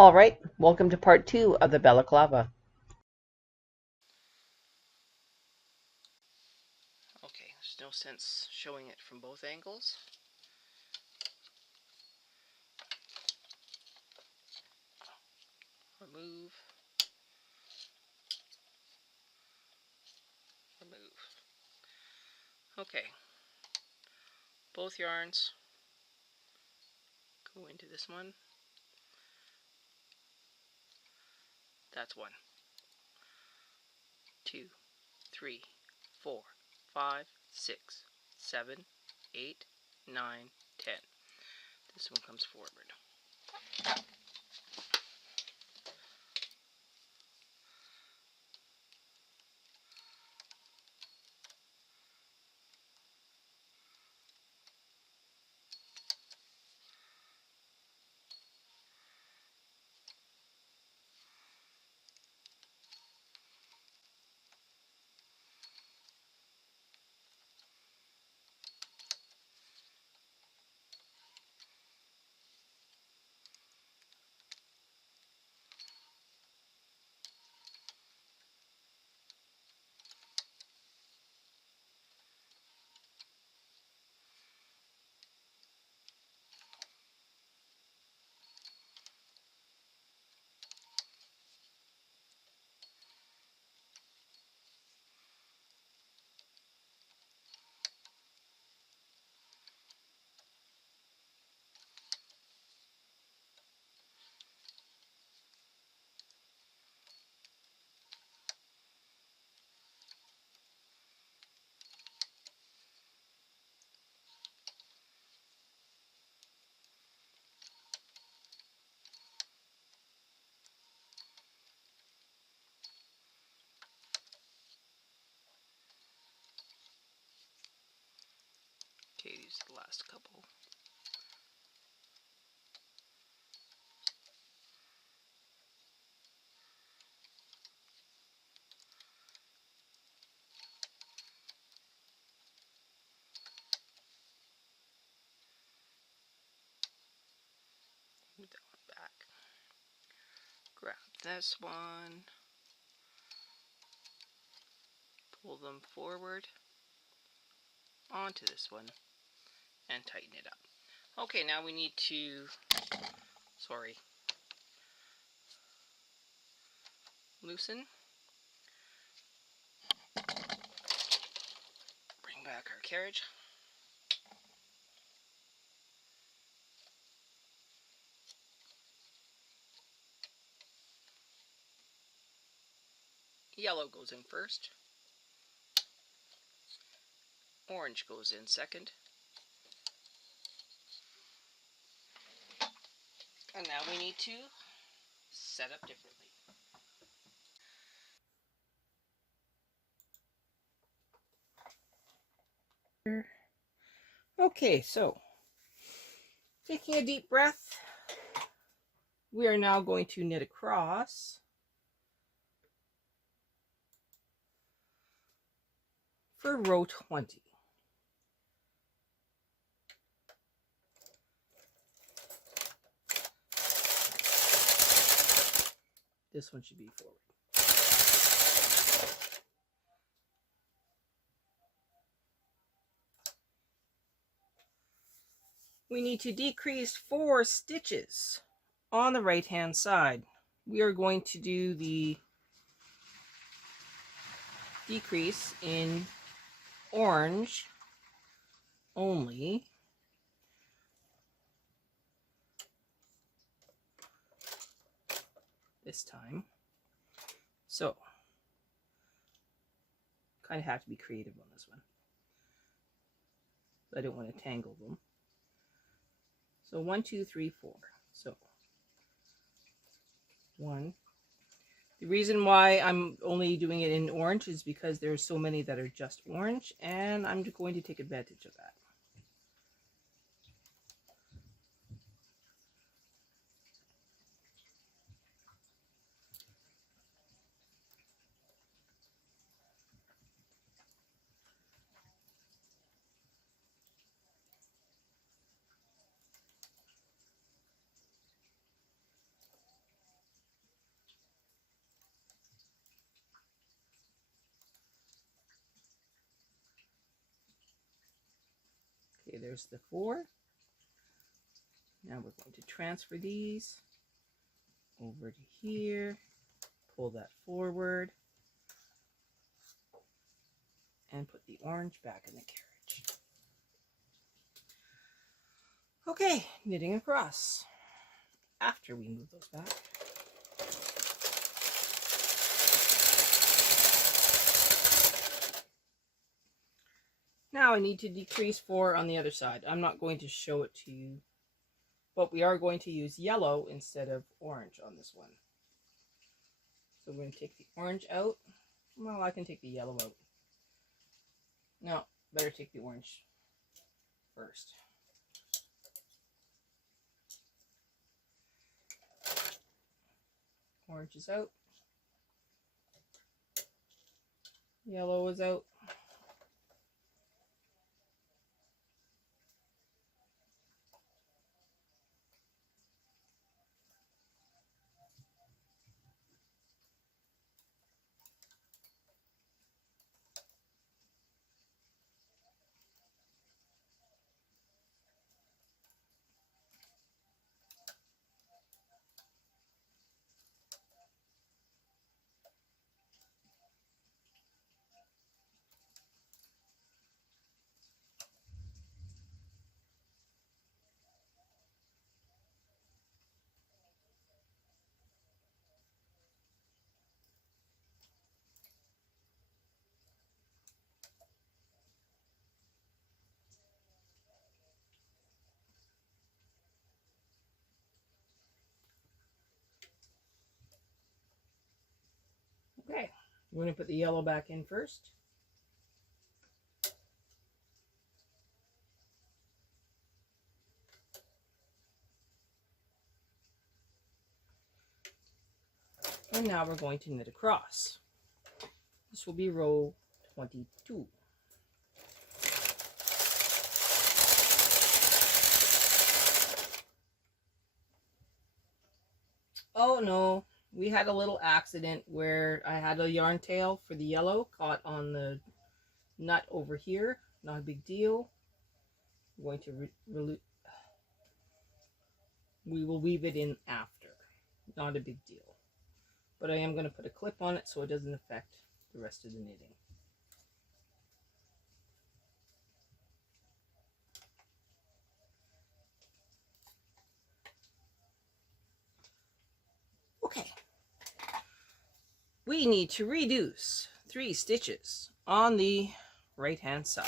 All right, welcome to part 2 of the Balaclava. Okay, there's no sense showing it from both angles. Remove. Remove. Okay, both yarns go into this one. That's 1, 2, 3, 4, 5, 6, 7, 8, 9, 10. This one comes forward. Okay, these are the last couple. Move that one back. Grab this one. Pull them forward onto this one and tighten it up. Okay, now we need to, loosen. Bring back our carriage. Yellow goes in first. Orange goes in second. And now we need to set up differently. Okay, so taking a deep breath, we are now going to knit across for row 20. This one should be forward. We need to decrease 4 stitches on the right hand side. We are going to do the decrease in orange only. This time. So, kind of have to be creative on this one. I don't want to tangle them. So 1, 2, 3, 4. So 1. The reason why I'm only doing it in orange is because there's so many that are just orange, and I'm going to take advantage of that. Okay, there's the 4. Now we're going to transfer these over to here, pull that forward, and put the orange back in the carriage. Okay, knitting across. After we move those back, now I need to decrease 4 on the other side. I'm not going to show it to you, but we are going to use yellow instead of orange on this one. So we're going to take the orange out. Well, I can take the yellow out. No, better take the orange first. Orange is out. Yellow is out. Okay, we're going to put the yellow back in first. And now we're going to knit across. This will be row 22. Oh no, we had a little accident where I had a yarn tail for the yellow caught on the nut over here. Not a big deal. I'm going to we will weave it in after. Not a big deal. But I am going to put a clip on it so it doesn't affect the rest of the knitting. Okay. We need to reduce 3 stitches on the right hand side.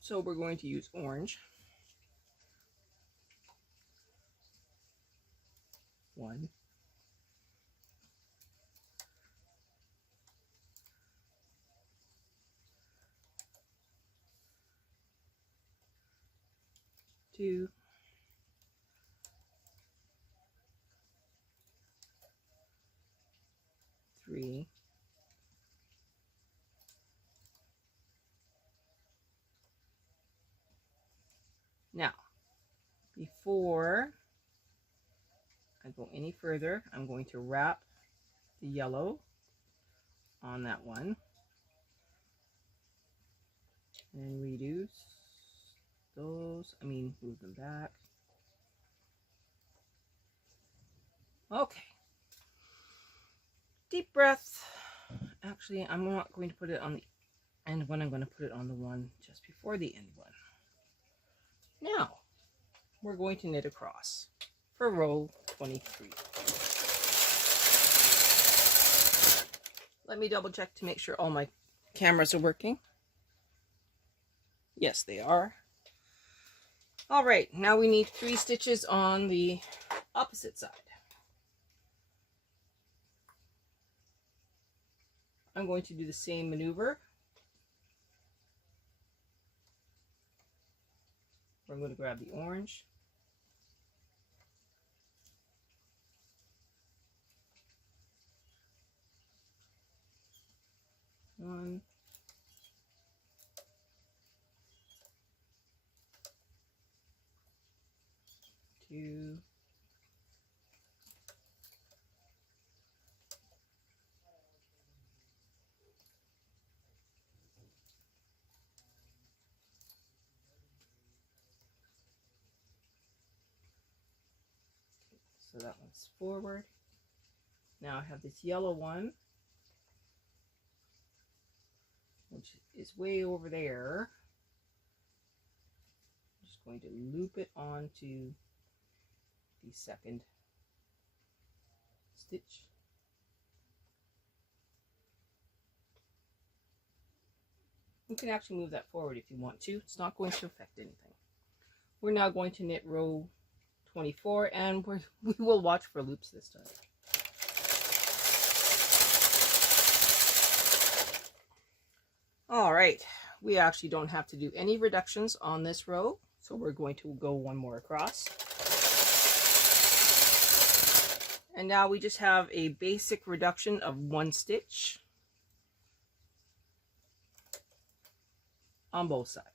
So we're going to use orange. 1, 2, 3, 4. Now, before I go any further, I'm going to wrap the yellow on that one and reduce those, move them back. Okay. Deep breath. Actually, I'm not going to put it on the end one. I'm going to put it on the one just before the end one. Now, we're going to knit across for row 23. Let me double check to make sure all my cameras are working. Yes, they are. All right, now we need 3 stitches on the opposite side. I'm going to do the same maneuver. I'm going to grab the orange. One, 2, So that one's forward. Now I have this yellow one, which is way over there. I'm just going to loop it onto the second stitch. You can actually move that forward if you want to. It's not going to affect anything. We're now going to knit row 24, and we will watch for loops this time. All right, we actually don't have to do any reductions on this row, so we're going to go one more across. And now we just have a basic reduction of 1 stitch on both sides.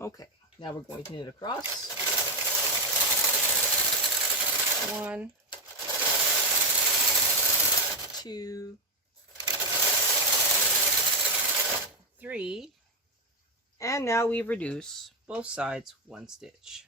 Okay, now we're going to knit across. 1, 2, 3, and now we reduce both sides 1 stitch.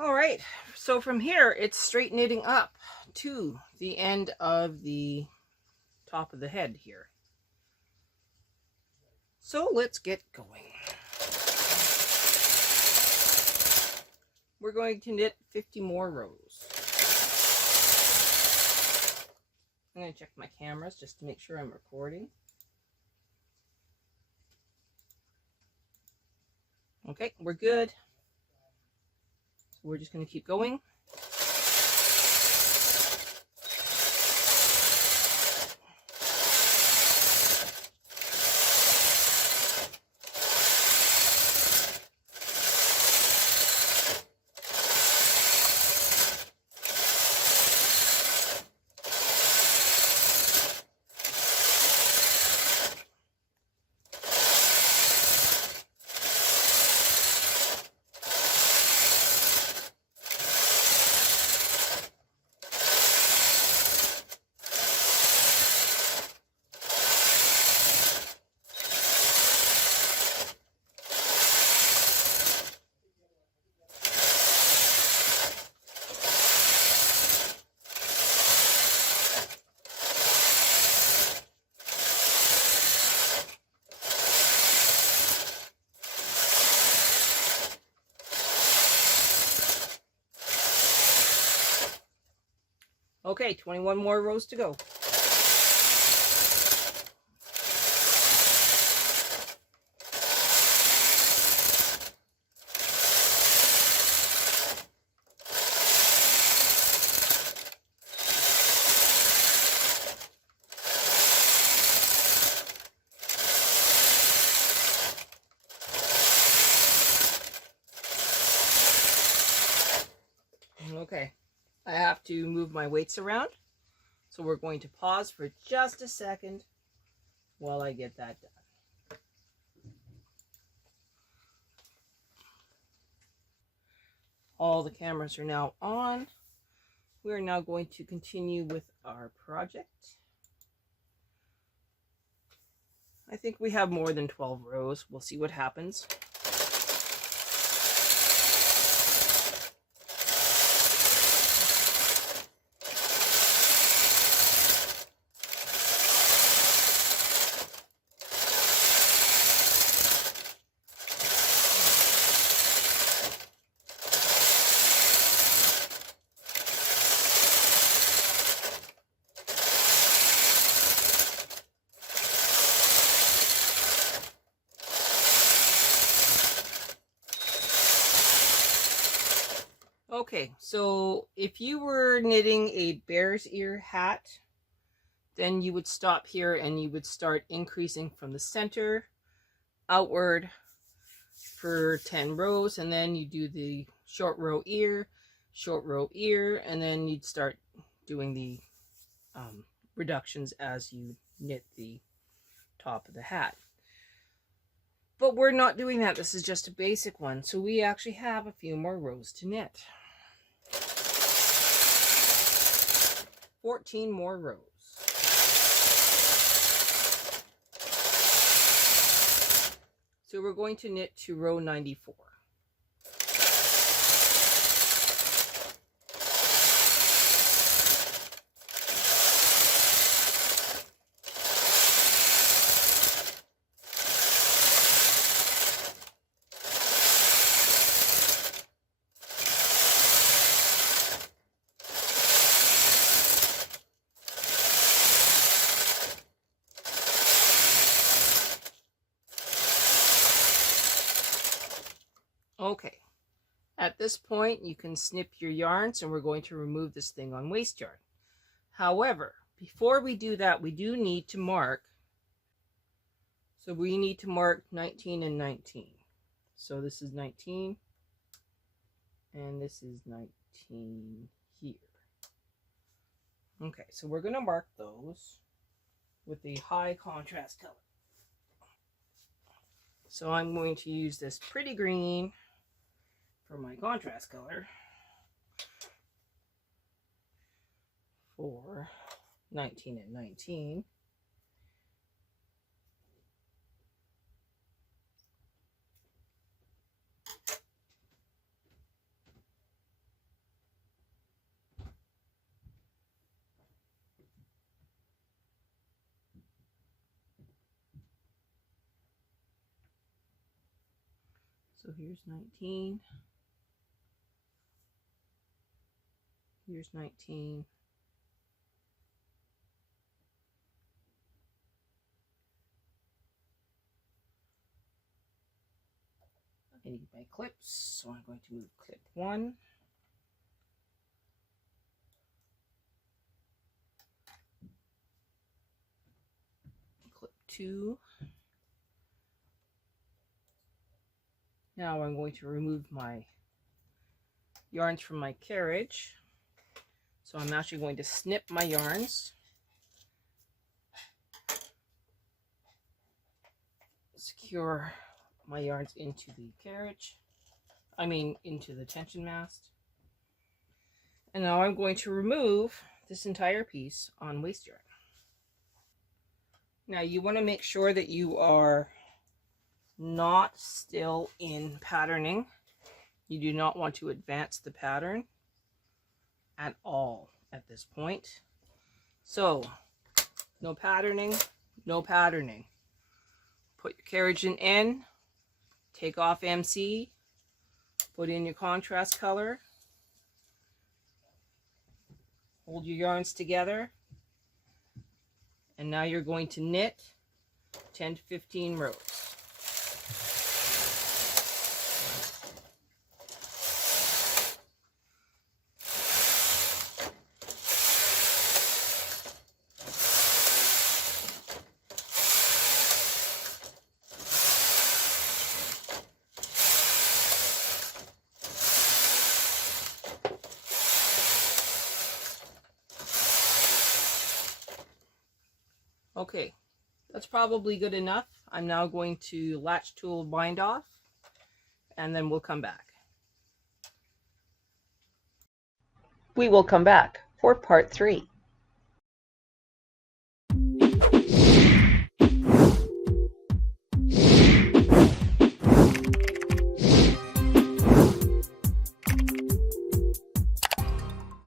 All right, so from here it's straight knitting up to the end of the top of the head here. So let's get going. We're going to knit 50 more rows. I'm going to check my cameras just to make sure I'm recording. Okay, we're good. So we're just going to keep going. Okay, 21 more rows to go. Okay, I have to move my weights around, so we're going to pause for just a second while I get that done. All the cameras are now on. We're now going to continue with our project. I think we have more than 12 rows. We'll see what happens. Okay, so if you were knitting a bear's ear hat, then you would stop here and you would start increasing from the center outward for 10 rows, and then you do the short row ear, and then you'd start doing the reductions as you knit the top of the hat. But we're not doing that. This is just a basic one. So we actually have a few more rows to knit. 14 more rows. So we're going to knit to row 94. Okay, at this point you can snip your yarns, and we're going to remove this thing on waste yarn. However, before we do that, we do need to mark. So we need to mark 19 and 19. So this is 19 and this is 19 here. Okay, so we're going to mark those with the high contrast color. So I'm going to use this pretty green for my contrast color for 19 and 19. So here's 19. Here's 19. I need my clips, so I'm going to move clip 1. Clip 2. Now I'm going to remove my yarns from my carriage. So I'm actually going to snip my yarns. Secure my yarns into the carriage. Into the tension mast. And now I'm going to remove this entire piece on waste yarn. Now you want to make sure that you are not still in patterning. You do not want to advance the pattern at all at this point. So no patterning, no patterning. Put your carriage in N, take off MC, put in your contrast color, hold your yarns together, and now you're going to knit 10 to 15 rows. Okay, that's probably good enough. I'm now going to latch tool bind off, and then we'll come back. We will come back for part 3.